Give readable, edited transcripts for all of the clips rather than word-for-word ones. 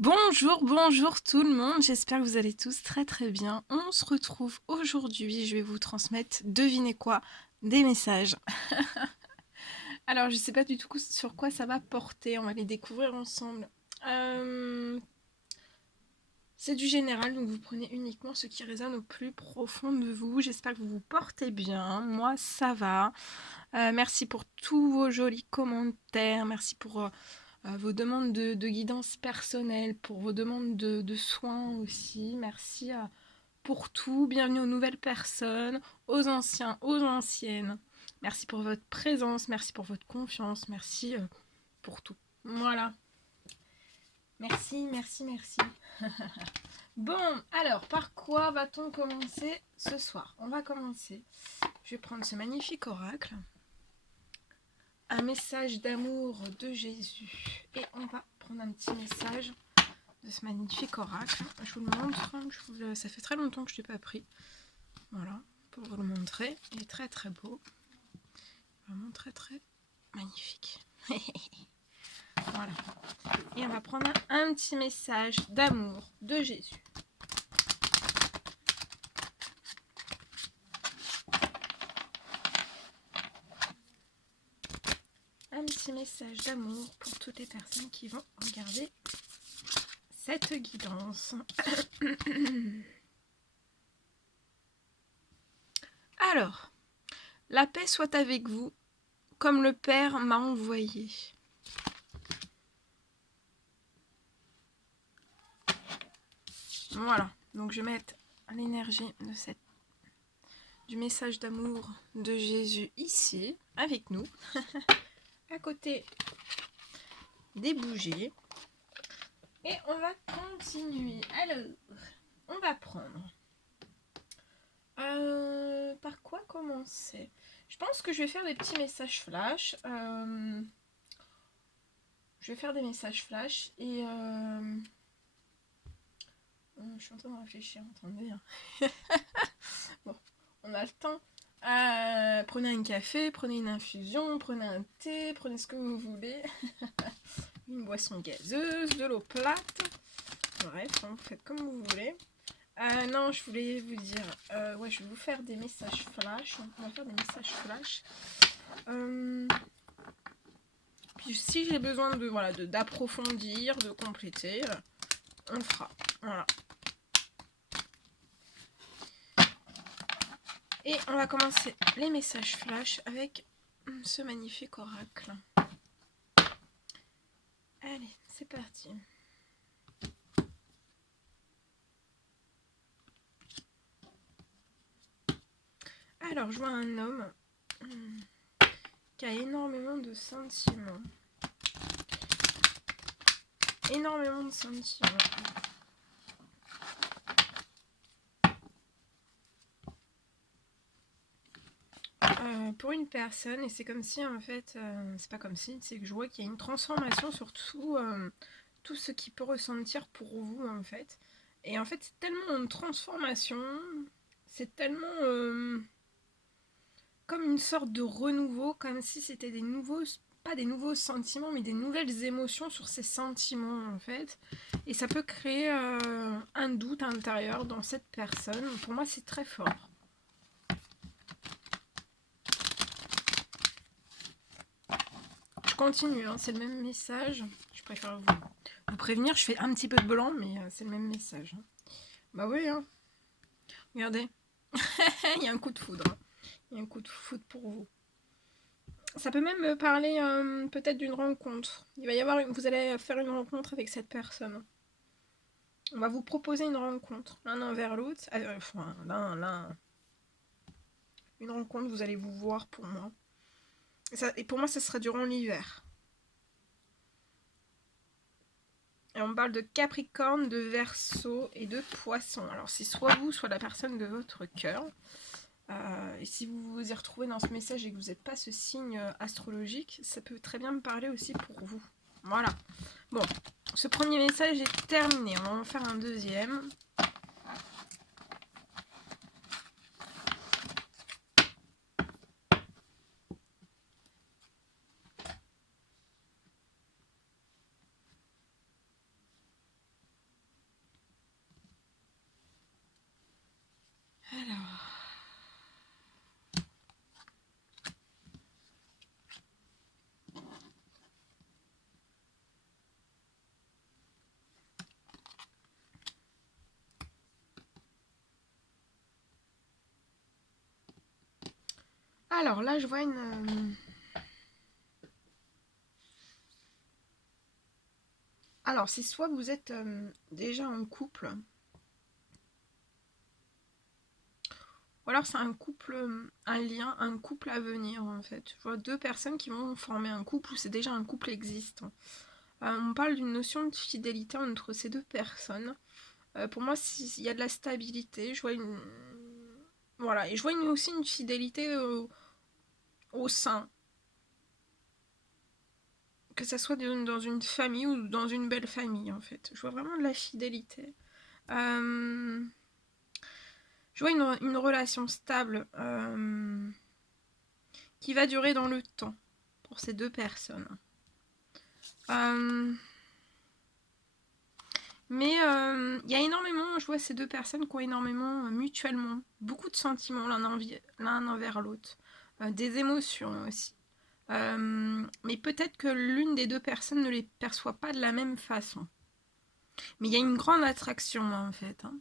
Bonjour, bonjour tout le monde, j'espère que vous allez tous très très bien. On se retrouve aujourd'hui, je vais vous transmettre, devinez quoi, des messages. Alors je sais pas du tout sur quoi ça va porter, on va les découvrir ensemble. C'est du général, donc vous prenez uniquement ce qui résonne au plus profond de vous. J'espère que vous vous portez bien, moi ça va. Merci pour tous vos jolis commentaires, merci pour vos demandes de guidance personnelle, pour vos demandes de soins aussi. Merci pour tout. Bienvenue aux nouvelles personnes, aux anciens, aux anciennes. Merci pour votre présence, merci pour votre confiance, merci pour tout. Voilà. Merci, merci, merci. Bon, alors, par quoi va-t-on commencer ce soir? On va commencer. Je vais prendre ce magnifique oracle. Un message d'amour de Jésus. Et on va prendre un petit message de ce magnifique oracle. Je vous le montre. Ça fait très longtemps que je ne l'ai pas pris. Voilà, pour vous le montrer. Il est très très beau. Vraiment très très magnifique. Voilà. Et on va prendre un petit message d'amour de Jésus. Un petit message d'amour pour toutes les personnes qui vont regarder cette guidance. Alors, la paix soit avec vous, comme le Père m'a envoyé. Voilà, donc je vais mettre l'énergie de du message d'amour de Jésus ici, avec nous, à côté des bougies. Et on va continuer. Alors, on va prendre. Par quoi commencer? Je pense que je vais faire des petits messages flash. Je vais faire des messages flash et je suis en train de réfléchir, attendez. Bon, on a le temps. Prenez un café, prenez une infusion, prenez un thé, prenez ce que vous voulez. Une boisson gazeuse, de l'eau plate. Bref, hein, vous faites comme vous voulez. Non, je voulais vous dire, ouais, je vais vous faire des messages flash. On va faire des messages flash. Puis si j'ai besoin de voilà d'approfondir, de compléter, on le fera. Voilà. Et on va commencer les messages flash avec ce magnifique oracle. Allez, c'est parti. Alors, je vois un homme qui a énormément de sentiments. Énormément de sentiments. Pour une personne, et c'est comme si en fait, c'est pas comme si, c'est que je vois qu'il y a une transformation sur tout ce qu'il peut ressentir pour vous en fait. Et en fait, c'est tellement une transformation, c'est tellement comme une sorte de renouveau, comme si c'était des nouveaux, pas des nouveaux sentiments, mais des nouvelles émotions sur ces sentiments en fait. Et ça peut créer un doute intérieur dans cette personne. Pour moi, c'est très fort. Je continue, hein, c'est le même message. Je préfère vous prévenir, je fais un petit peu de blanc, mais c'est le même message. Bah oui, hein. Regardez. Il y a un coup de foudre. Il y a un coup de foudre pour vous. Ça peut même parler peut-être d'une rencontre. Il va y avoir vous allez faire une rencontre avec cette personne. On va vous proposer une rencontre, l'un envers l'autre. Enfin, l'un. Une rencontre, vous allez vous voir pour moi. Et pour moi, ça sera durant l'hiver. Et on parle de Capricorne, de Verseau et de Poisson. Alors c'est soit vous, soit la personne de votre cœur. Et si vous vous y retrouvez dans ce message et que vous n'êtes pas ce signe astrologique, ça peut très bien me parler aussi pour vous. Voilà. Bon, ce premier message est terminé. On va en faire un deuxième. Alors là, je vois une... Alors, c'est soit vous êtes déjà en couple, ou alors c'est un couple, un lien, un couple à venir en fait. Je vois deux personnes qui vont former un couple ou c'est déjà un couple existant. On parle d'une notion de fidélité entre ces deux personnes. Pour moi, il y a de la stabilité. Je vois une... Voilà, et je vois aussi une fidélité au sein. Que ça soit dans une famille ou dans une belle famille en fait. Je vois vraiment de la fidélité. Je vois une relation stable qui va durer dans le temps pour ces deux personnes. Mais il y a énormément, je vois ces deux personnes qui ont énormément mutuellement, beaucoup de sentiments l'un envers l'autre, des émotions aussi. Mais peut-être que l'une des deux personnes ne les perçoit pas de la même façon. Mais il y a une grande attraction en fait. Hein.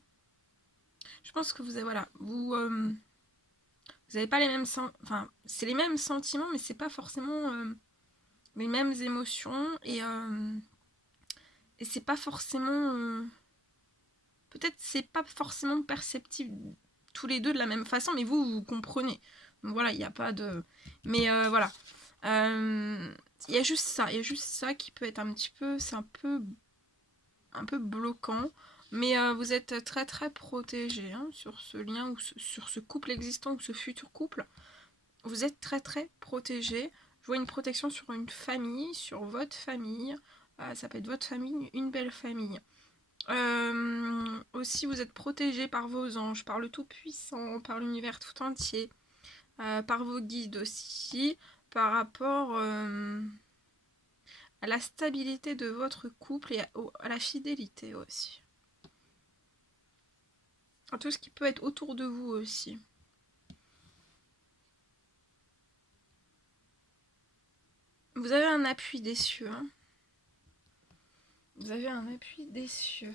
Je pense que vous avez, voilà, vous avez pas les mêmes enfin c'est les mêmes sentiments mais c'est pas forcément les mêmes émotions et c'est pas forcément peut-être c'est pas forcément perceptible tous les deux de la même façon mais vous comprenez. Donc voilà, il n'y a pas de mais voilà. Il y a juste ça qui peut être un petit peu c'est un peu bloquant. Mais vous êtes très très protégé hein, sur ce lien ou sur ce couple existant ou ce futur couple. Vous êtes très très protégé. Je vois une protection sur une famille, sur votre famille. Ça peut être votre famille, une belle famille. Aussi, vous êtes protégé par vos anges, par le Tout-Puissant, par l'univers tout entier, par vos guides aussi, par rapport à la stabilité de votre couple et à la fidélité aussi. À tout ce qui peut être autour de vous aussi. Vous avez un appui des cieux. Hein. Vous avez un appui des cieux.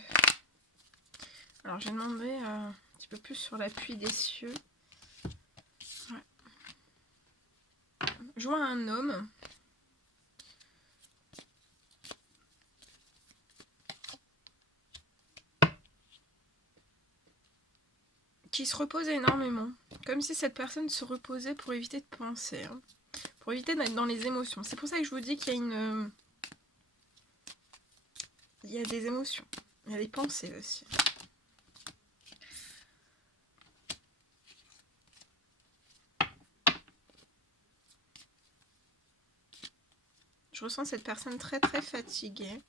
Alors j'ai demandé un petit peu plus sur l'appui des cieux. Ouais. Je vois un homme. Qui se repose énormément. Comme si cette personne se reposait pour éviter de penser. Hein. Pour éviter d'être dans les émotions. C'est pour ça que je vous dis qu'il y a une... Il y a des émotions. Il y a des pensées aussi. Je ressens cette personne très très fatiguée.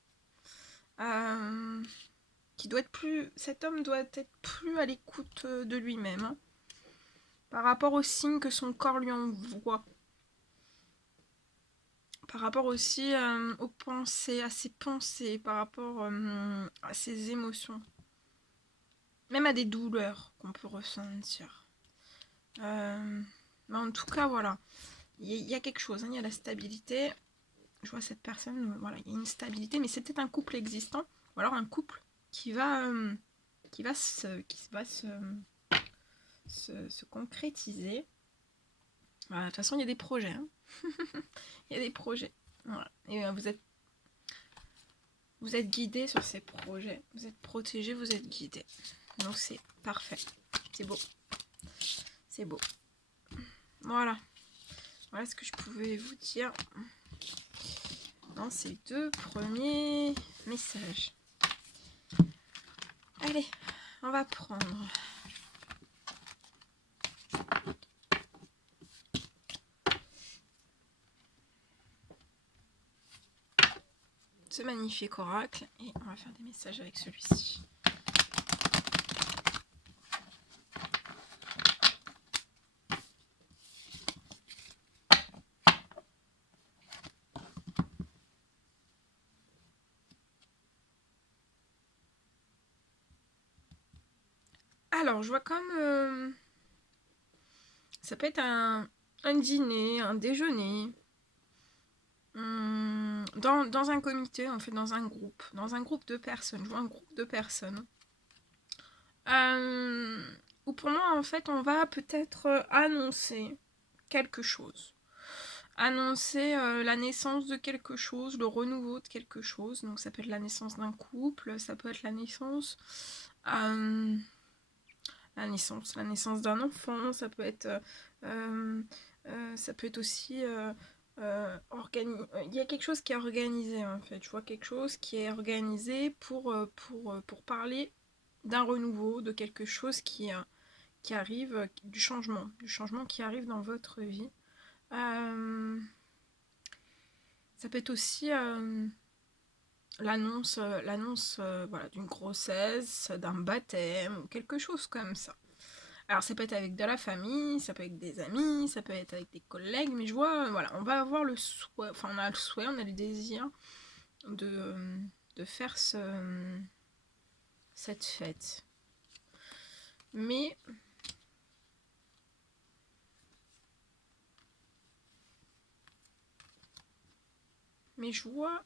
Qui doit être plus... Cet homme doit être plus à l'écoute de lui-même. Hein, par rapport aux signes que son corps lui envoie. Par rapport aussi aux pensées, à ses pensées, par rapport à ses émotions. Même à des douleurs qu'on peut ressentir. Mais en tout cas, voilà. Il y a quelque chose, hein, il y a la stabilité. Je vois cette personne, voilà, il y a une stabilité, mais c'est peut-être un couple existant, ou alors un couple qui va se concrétiser. Voilà, de toute façon, il y a des projets. Hein. Il y a des projets. Voilà. Et vous êtes guidé sur ces projets. Vous êtes protégé, vous êtes guidé. Donc c'est parfait. C'est beau. C'est beau. Voilà. Voilà ce que je pouvais vous dire dans ces deux premiers messages. Allez, on va prendre ce magnifique oracle et on va faire des messages avec celui-ci. Alors, je vois comme... ça peut être un dîner, un déjeuner. Dans un comité, en fait, dans un groupe de personnes. Je vois un groupe de personnes. Ou pour moi, en fait, on va peut-être annoncer quelque chose. Annoncer la naissance de quelque chose, le renouveau de quelque chose. Donc ça peut être la naissance d'un couple, ça peut être la naissance d'un enfant, ça peut être aussi il y a quelque chose qui est organisé en fait. Je vois quelque chose qui est organisé pour parler d'un renouveau, de quelque chose qui arrive, du changement qui arrive dans votre vie. Ça peut être aussi l'annonce voilà, d'une grossesse, d'un baptême, ou quelque chose comme ça. Alors ça peut être avec de la famille, ça peut être avec des amis, ça peut être avec des collègues, mais je vois, voilà, on va avoir le souhait, enfin on a le souhait, on a le désir de faire cette fête. Mais je vois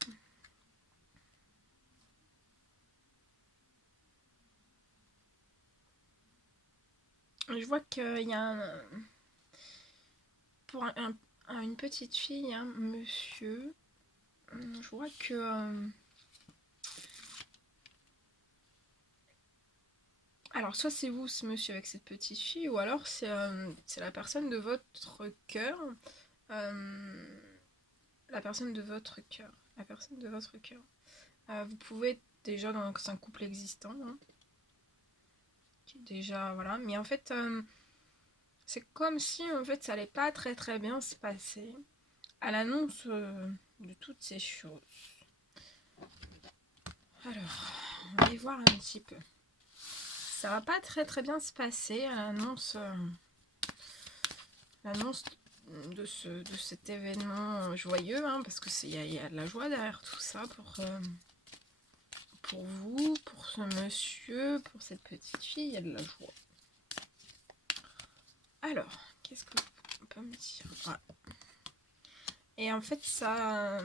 qu'il y a pour une petite fille, un monsieur, je vois que alors soit c'est vous ce monsieur avec cette petite fille, ou alors c'est la personne de votre cœur, la personne de votre cœur, vous pouvez être déjà dans un couple existant, hein, qui est déjà voilà, mais en fait c'est comme si en fait ça allait pas très très bien se passer à l'annonce de toutes ces choses. Alors, on va aller voir un petit peu. Ça va pas très très bien se passer à l'annonce de cet événement joyeux, hein, parce que y a de la joie derrière tout ça pour vous, pour ce monsieur, pour cette petite fille, il y a de la joie. Alors, qu'est-ce qu'on peut me dire? Voilà. Et en fait, ça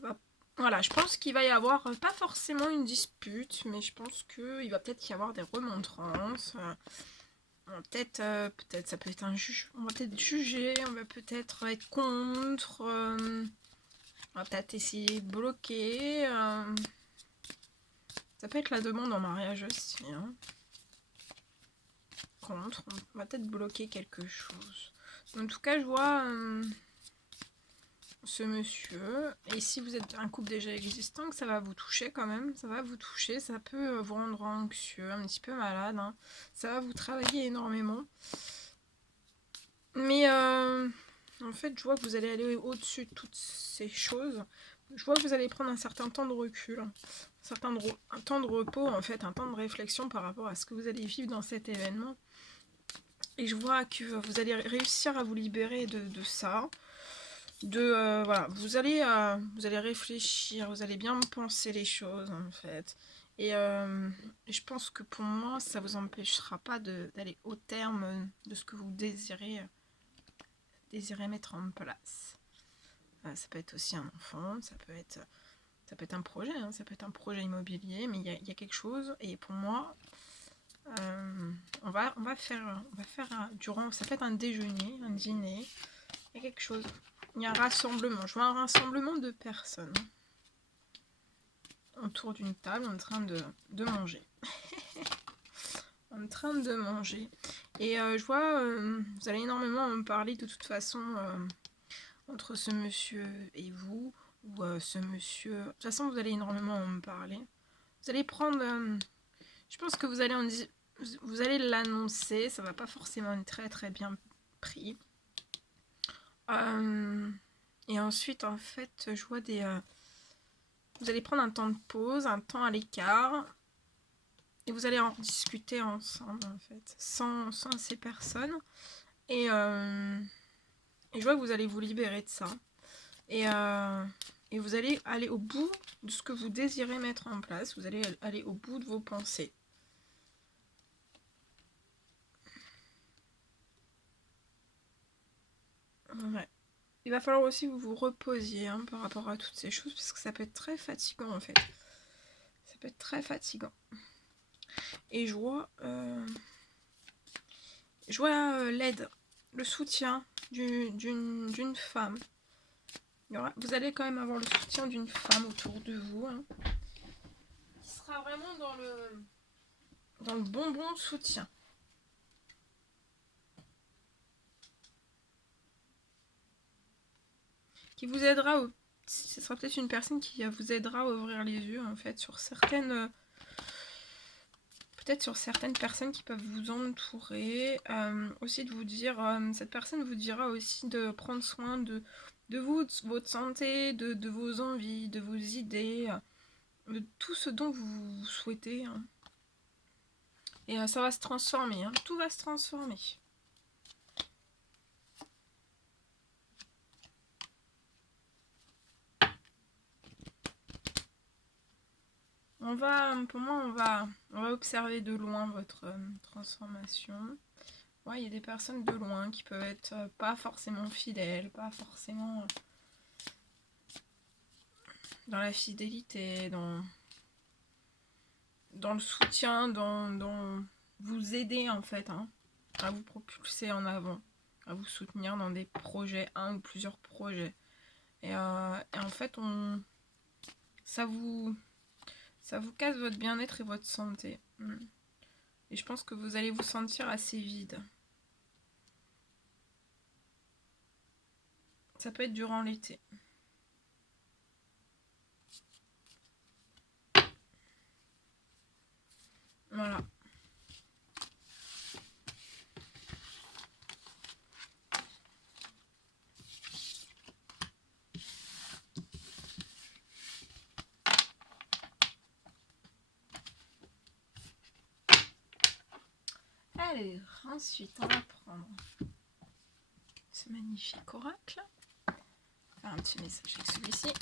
va. Voilà, je pense qu'il va y avoir pas forcément une dispute, mais je pense qu'il va peut-être y avoir des remontrances. Peut-être ça peut être on va peut-être juger, on va peut-être être contre, on va peut-être essayer de bloquer. Ça peut être la demande en mariage aussi, hein. Contre, on va peut-être bloquer quelque chose. En tout cas, je vois ce monsieur, et si vous êtes un couple déjà existant, que ça va vous toucher quand même, ça va vous toucher, ça peut vous rendre anxieux, un petit peu malade, hein. Ça va vous travailler énormément. Mais en fait, je vois que vous allez aller au-dessus de toutes ces choses. Je vois que vous allez prendre un certain temps de recul, un temps de repos, en fait, un temps de réflexion par rapport à ce que vous allez vivre dans cet événement. Et je vois que vous allez réussir à vous libérer de ça. Voilà, vous allez réfléchir, vous allez bien penser les choses, en fait. Et je pense que pour moi, ça vous empêchera pas d'aller au terme de ce que vous désirez mettre en place. Ça peut être aussi un enfant, ça peut être un projet, hein, ça peut être un projet immobilier, mais il y a quelque chose, et pour moi, on va faire durant, ça peut être un déjeuner, un dîner, il y a quelque chose, il y a un rassemblement, je vois un rassemblement de personnes autour d'une table en train de manger. En train de manger. Et je vois, vous allez énormément me parler de toute façon entre ce monsieur et vous, ou ce monsieur. De toute façon, vous allez énormément me parler. Vous allez prendre. Je pense que vous allez l'annoncer, ça va pas forcément être très très bien pris. Et ensuite, en fait, je vois vous allez prendre un temps de pause, un temps à l'écart, et vous allez en discuter ensemble, en fait, sans ces personnes. Et je vois que vous allez vous libérer de ça. Et vous allez aller au bout de ce que vous désirez mettre en place. Vous allez aller au bout de vos pensées. Ouais. Il va falloir aussi que vous vous reposiez, hein, par rapport à toutes ces choses, parce que ça peut être très fatigant, en fait. Ça peut être très fatigant. Et je vois Je vois l'aide, le soutien d'une femme. Vous allez quand même avoir le soutien d'une femme autour de vous. Hein, qui sera vraiment dans le bon soutien. Qui vous aidera, ce sera peut-être une personne qui vous aidera à ouvrir les yeux en fait sur certaines... peut-être sur certaines personnes qui peuvent vous entourer. Aussi de vous dire, cette personne vous dira aussi de prendre soin de vous, de votre santé, de vos envies, de vos idées, de tout ce dont vous souhaitez. Hein. Et ça va se transformer, hein. Tout va se transformer. Pour moi, on va observer de loin votre transformation. Ouais, il y a des personnes de loin qui peuvent être pas forcément fidèles, pas forcément dans la fidélité, dans le soutien, dans vous aider en fait, hein, à vous propulser en avant, à vous soutenir dans des projets, un ou plusieurs projets. Et en fait, ça vous casse votre bien-être et votre santé. Et je pense que vous allez vous sentir assez vide. Ça peut être durant l'été. Voilà. Allez, ensuite on va prendre ce magnifique oracle. Faire un petit message avec celui-ci.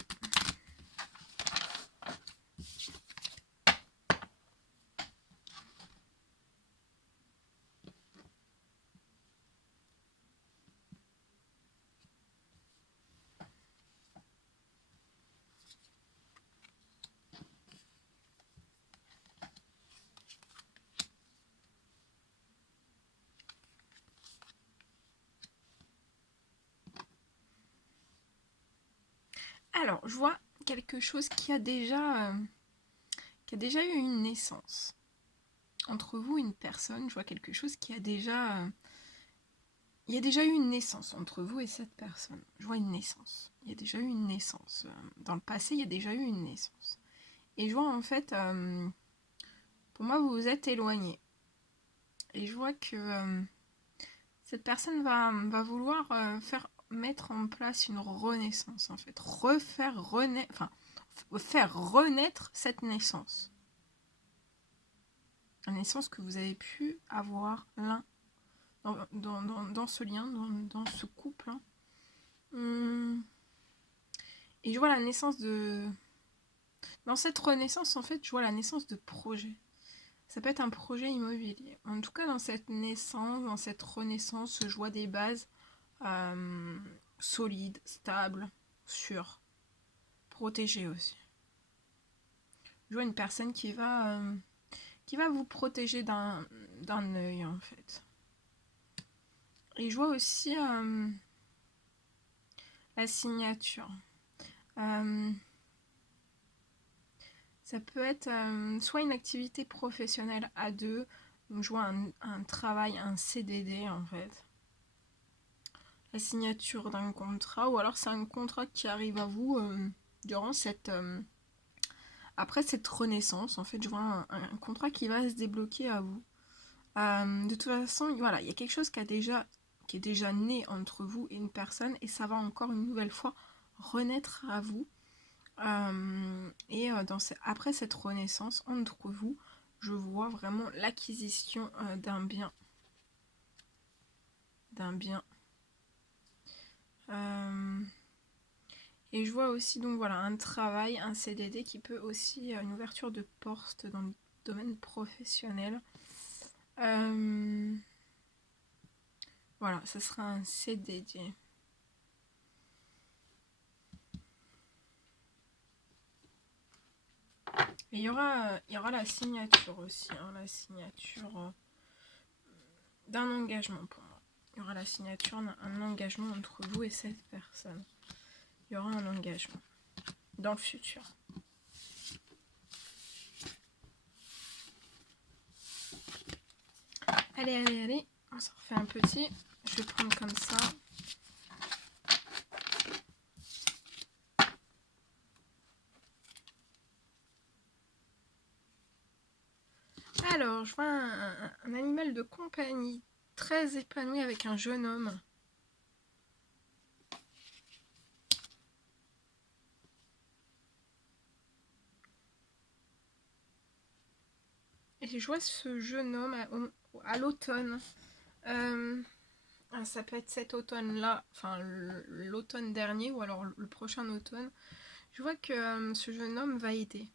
Alors, je vois quelque chose qui a déjà eu une naissance. Entre vous, une personne, je vois quelque chose qui a déjà... il y a déjà eu une naissance entre vous et cette personne. Je vois une naissance. Il y a déjà eu une naissance. Dans le passé, il y a déjà eu une naissance. Et je vois en fait, pour moi, vous vous êtes éloigné. Et je vois que cette personne va vouloir mettre en place une renaissance, en fait. Faire renaître cette naissance. La naissance que vous avez pu avoir l'un dans ce lien, dans ce couple. Hein. Et je vois la naissance de... Dans cette renaissance, en fait, je vois la naissance de projets. Ça peut être un projet immobilier. En tout cas, dans cette naissance, dans cette renaissance, je vois des bases solides, stables, sûres, protégées aussi. Je vois une personne qui va vous protéger d'un œil, en fait. Et je vois aussi la signature. Ça peut être soit une activité professionnelle à deux, donc je vois un travail, un CDD en fait. La signature d'un contrat, ou alors c'est un contrat qui arrive à vous durant après cette renaissance. En fait, je vois un contrat qui va se débloquer à vous. De toute façon, voilà, il y a quelque chose qui est déjà né entre vous et une personne, et ça va encore une nouvelle fois renaître à vous. Après cette renaissance entre vous, je vois vraiment l'acquisition d'un bien. Et je vois aussi donc voilà un travail, un CDD qui peut aussi une ouverture de porte dans le domaine professionnel. Voilà, ce sera un CDD. Et il y aura la signature aussi, hein, la signature d'un engagement pour moi. Il y aura la signature d'un engagement entre vous et cette personne. Il y aura un engagement dans le futur. Allez, allez, allez. On s'en refait un petit. Je vais prendre comme ça. Alors, je vois un animal de compagnie très épanoui avec un jeune homme. Et je vois ce jeune homme à l'automne. Ça peut être cet automne-là, enfin l'automne dernier ou alors le prochain automne. Je vois que ce jeune homme va aider.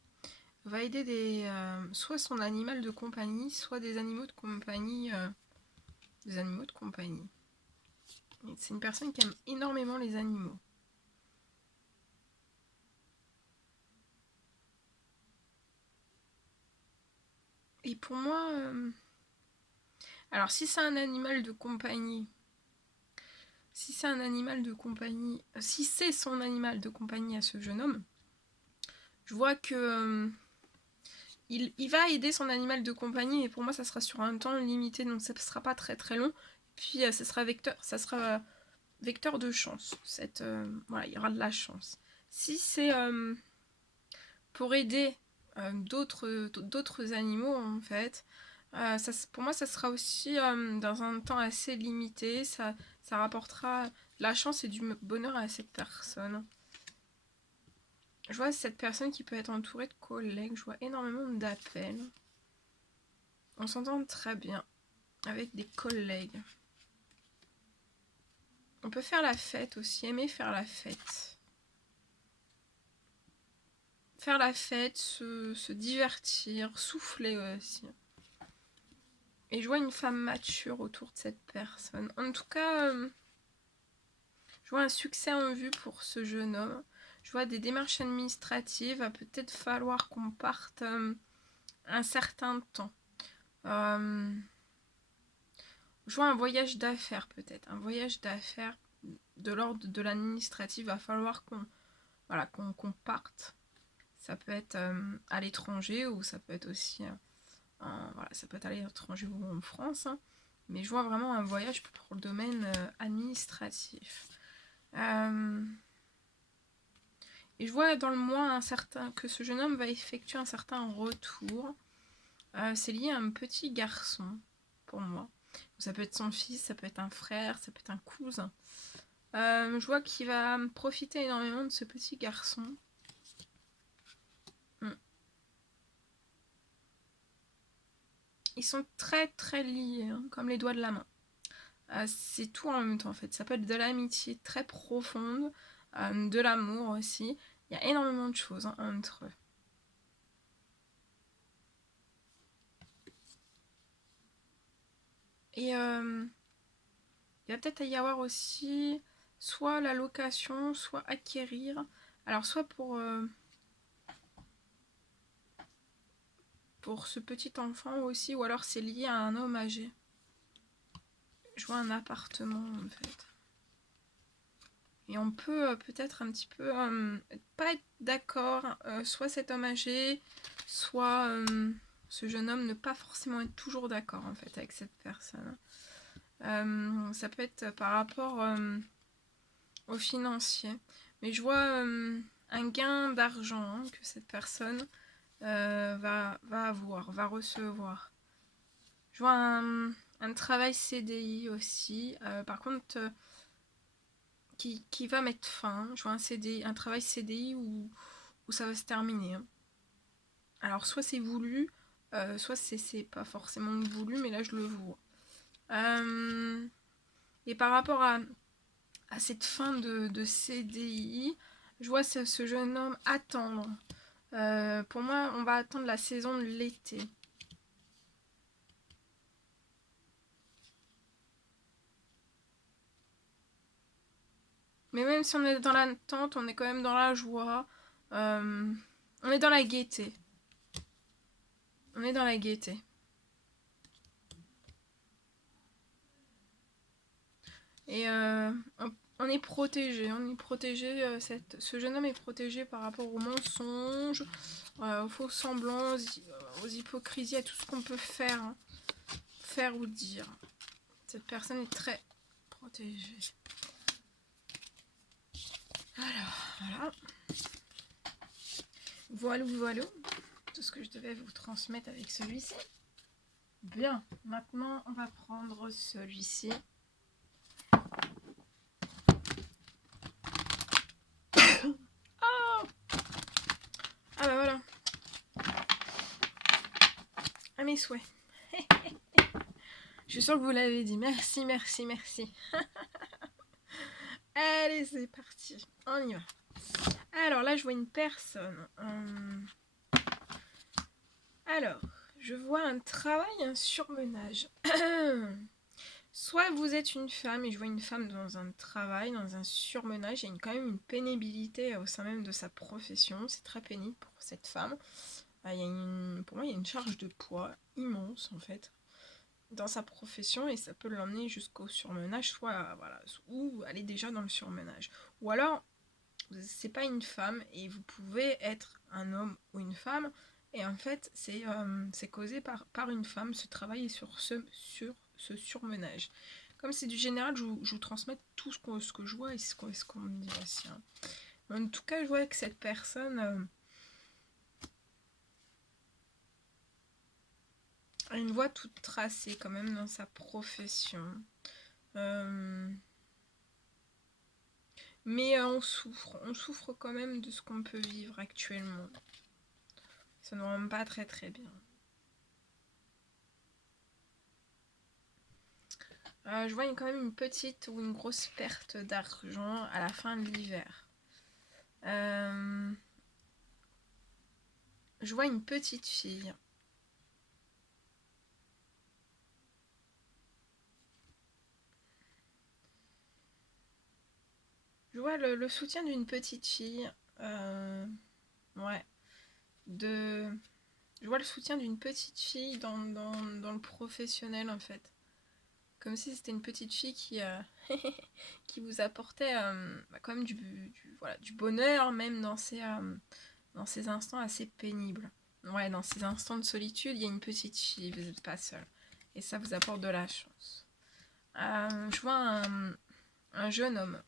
Va aider soit son animal de compagnie, soit des animaux de compagnie. Des animaux de compagnie. C'est une personne qui aime énormément les animaux. Et pour moi, alors si c'est un animal de compagnie, si c'est son animal de compagnie à ce jeune homme, je vois que il va aider son animal de compagnie, et pour moi ça sera sur un temps limité, donc ça ne sera pas très très long. Puis ça sera vecteur de chance. Voilà, il y aura de la chance. Si c'est pour aider d'autres animaux, en fait, pour moi, ça sera aussi dans un temps assez limité. Ça rapportera de la chance et du bonheur à cette personne. Je vois cette personne qui peut être entourée de collègues. Je vois énormément d'appels. On s'entend très bien avec des collègues. On peut faire la fête aussi, aimer faire la fête. Faire la fête, se divertir, souffler aussi. Et je vois une femme mature autour de cette personne. En tout cas, je vois un succès en vue pour ce jeune homme. Je vois des démarches administratives. Il va peut-être falloir qu'on parte un certain temps. Je vois un voyage d'affaires peut-être. Un voyage d'affaires de l'ordre de l'administratif. Il va falloir qu'on parte. Ça peut être à l'étranger ou ça peut être aussi... ça peut être à l'étranger ou en France. Hein. Mais je vois vraiment un voyage pour le domaine administratif. Et je vois dans le mois que ce jeune homme va effectuer un certain retour. C'est lié à un petit garçon, pour moi. Ça peut être son fils, ça peut être un frère, ça peut être un cousin. Je vois qu'il va profiter énormément de ce petit garçon. Ils sont très très liés, hein, comme les doigts de la main. C'est tout en même temps en fait. Ça peut être de l'amitié très profonde, de l'amour aussi. Il y a énormément de choses entre eux. Et il va peut-être y avoir aussi soit la location, soit acquérir. Alors soit pour ce petit enfant aussi, ou alors c'est lié à un homme âgé. Je vois un appartement en fait. Et on peut peut-être un petit peu pas être d'accord, soit cet homme âgé, soit ce jeune homme ne pas forcément être toujours d'accord en fait avec cette personne. Ça peut être par rapport au financier. Mais je vois un gain d'argent que cette personne va avoir, va recevoir. Je vois un travail CDI aussi. Par contre, qui va mettre fin. Je vois un travail CDI où ça va se terminer. Hein. Alors, soit c'est voulu, soit c'est pas forcément voulu, mais là je le vois. Et par rapport à cette fin de CDI, je vois ce jeune homme attendre. Pour moi, on va attendre la saison de l'été. Mais même si on est dans l'attente, on est quand même dans la joie. On est dans la gaieté. On est dans la gaieté. Et on est protégé, ce jeune homme est protégé par rapport aux mensonges, aux faux semblants, aux hypocrisies, à tout ce qu'on peut faire, hein, faire ou dire. Cette personne est très protégée. Alors, voilà. Voilà, tout ce que je devais vous transmettre avec celui-ci. Bien, maintenant on va prendre celui-ci. Oh, ah bah voilà. À mes souhaits. Je suis sûre que vous l'avez dit. Merci, merci, merci. Allez, c'est parti. On y va. Alors là, je vois une personne. Alors, je vois un travail, un surmenage. Soit vous êtes une femme, et je vois une femme dans un travail, dans un surmenage, il y a quand même une pénibilité au sein même de sa profession, c'est très pénible pour cette femme. Pour moi, il y a une charge de poids immense en fait dans sa profession et ça peut l'emmener jusqu'au surmenage, soit voilà, ou elle est déjà dans le surmenage. Ou alors, c'est pas une femme et vous pouvez être un homme ou une femme et en fait, c'est causé par une femme, ce travail sur ce surmenage. Comme c'est du général, je vous transmets tout ce que je vois et ce qu'on me dit aussi. Hein. En tout cas, je vois que cette personne a une voie toute tracée quand même dans sa profession. Mais on souffre quand même de ce qu'on peut vivre actuellement. Ça ne rend pas très très bien. Je vois quand même une petite ou une grosse perte d'argent à la fin de l'hiver. Je vois une petite fille. Je vois le soutien d'une petite fille. Ouais. Je vois le soutien d'une petite fille dans le professionnel en fait. Comme si c'était une petite fille qui vous apportait quand même du bonheur, même dans ces instants assez pénibles. Ouais, dans ces instants de solitude, il y a une petite fille, vous n'êtes pas seul. Et ça vous apporte de la chance. Je vois un jeune homme.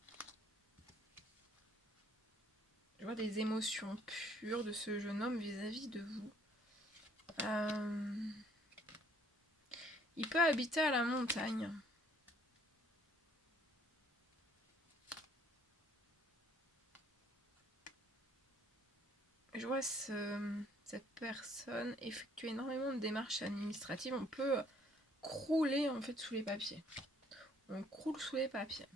Je vois des émotions pures de ce jeune homme vis-à-vis de vous. Il peut habiter à la montagne. Je vois cette personne effectuer énormément de démarches administratives. On peut crouler en fait sous les papiers. On croule sous les papiers.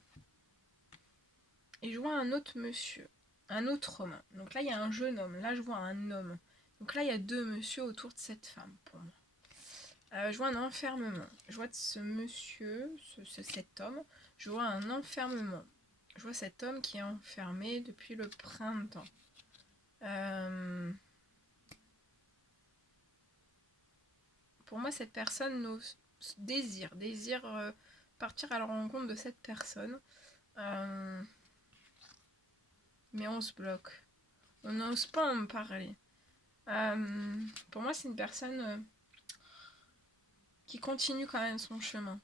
Et je vois un autre monsieur, un autre homme. Donc là, il y a un jeune homme. Là, je vois un homme. Donc là, il y a deux messieurs autour de cette femme pour moi. Je vois un enfermement. Je vois de ce monsieur, cet homme, je vois un enfermement. Je vois cet homme qui est enfermé depuis le printemps. Pour moi, cette personne désire partir à la rencontre de cette personne. Mais on se bloque. On n'ose pas en parler. Pour moi, c'est une personne qui continue quand même son chemin.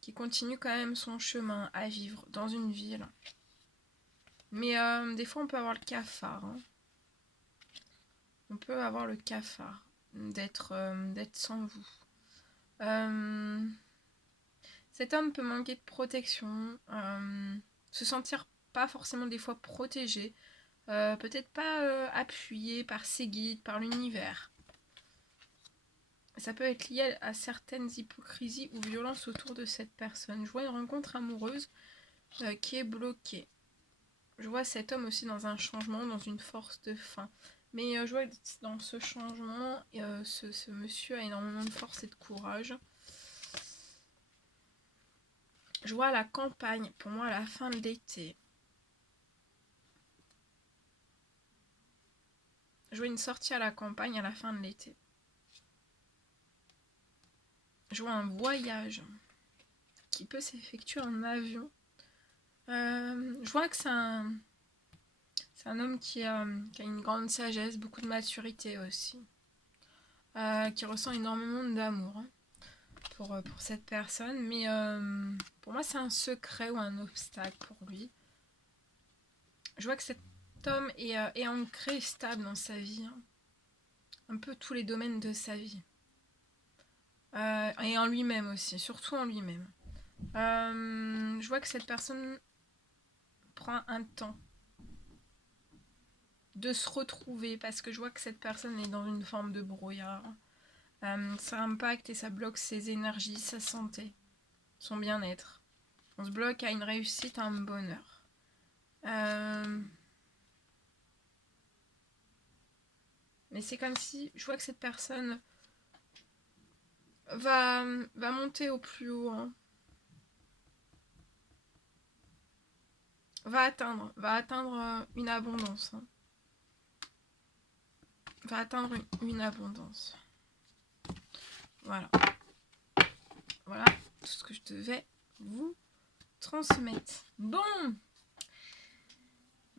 Qui continue quand même son chemin à vivre dans une ville. Mais des fois, on peut avoir le cafard. Hein. On peut avoir le cafard d'être sans vous. Cet homme peut manquer de protection, se sentir pas forcément des fois protégé, peut-être pas appuyé par ses guides, par l'univers. Ça peut être lié à certaines hypocrisies ou violences autour de cette personne. Je vois une rencontre amoureuse qui est bloquée. Je vois cet homme aussi dans un changement, dans une force de fin. Mais je vois dans ce changement, ce monsieur a énormément de force et de courage. Je vois la campagne, pour moi, à la fin de l'été. Je vois une sortie à la campagne à la fin de l'été. Je vois un voyage qui peut s'effectuer en avion. Je vois que c'est un homme qui a une grande sagesse, beaucoup de maturité aussi, qui ressent énormément d'amour, hein, pour cette personne, mais pour moi c'est un secret ou un obstacle pour lui. Je vois que cet homme est ancré et stable dans sa vie, hein, un peu tous les domaines de sa vie, et en lui-même aussi, surtout en lui-même. Je vois que cette personne prend un temps de se retrouver, parce que je vois que cette personne est dans une forme de brouillard. Ça impacte et ça bloque ses énergies, sa santé, son bien-être. On se bloque à une réussite, à un bonheur. Mais c'est comme si je vois que cette personne va monter au plus haut, hein. Va atteindre une abondance, hein. Va atteindre une abondance. Voilà. Voilà tout ce que je devais vous transmettre. Bon,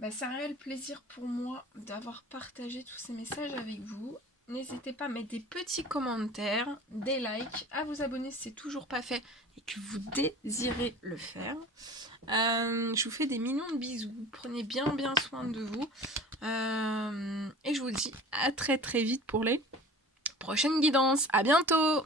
c'est un réel plaisir pour moi d'avoir partagé tous ces messages avec vous. N'hésitez pas à mettre des petits commentaires, des likes, à vous abonner si c'est toujours pas fait et que vous désirez le faire. Je vous fais des millions de bisous. Prenez bien soin de vous. Et je vous dis à très vite pour les prochaines guidances. À bientôt!